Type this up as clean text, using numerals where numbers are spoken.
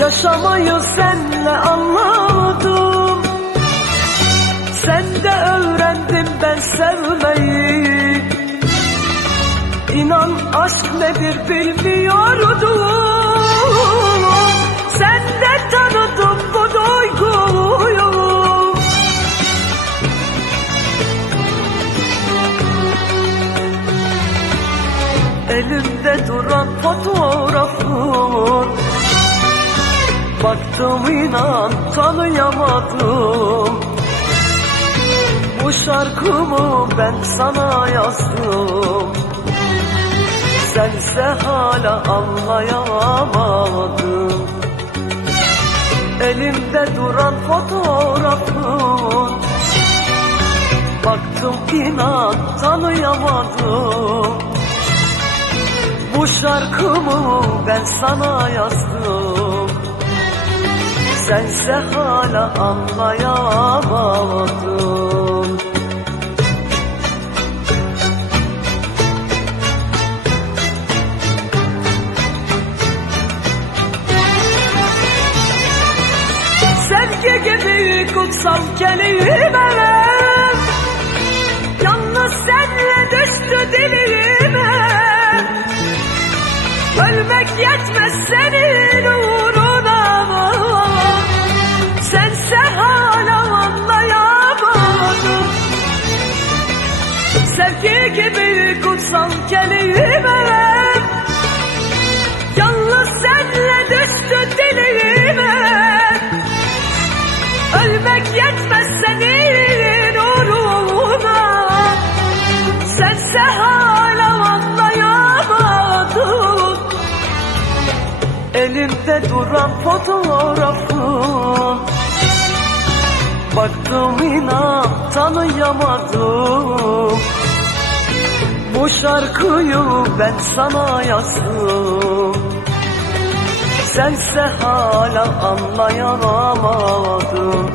Yaşamayı senle anladım, sende öğrendim ben sevmeyi. İnan aşk nedir bilmiyordum, sende tanıdım bu duyguyu. Elimde duran fotoğrafın, baktım inan tanıyamadım. Bu şarkımı ben sana yazdım, sense hala anlayamadın. Elimde duran fotoğrafın, baktım inan tanıyamadım. Bu şarkımı ben sana yazdım, sense hala anlayamadın. Sevgi gibi kutsal kelime, yalnız senle düştü dilime. Ölmek yetmez senin uğruna, sense hala anlayamadın. Sevgi gibi kutsal kelime, yalnız senle düştü dilime. Ölmek yetmez senin uğruna, sense hala anlayamadın. Elimde duran fotoğrafın, baktım inan tanıyamadım. Bu şarkıyı ben sana yazdım, sense hala anlayamadın.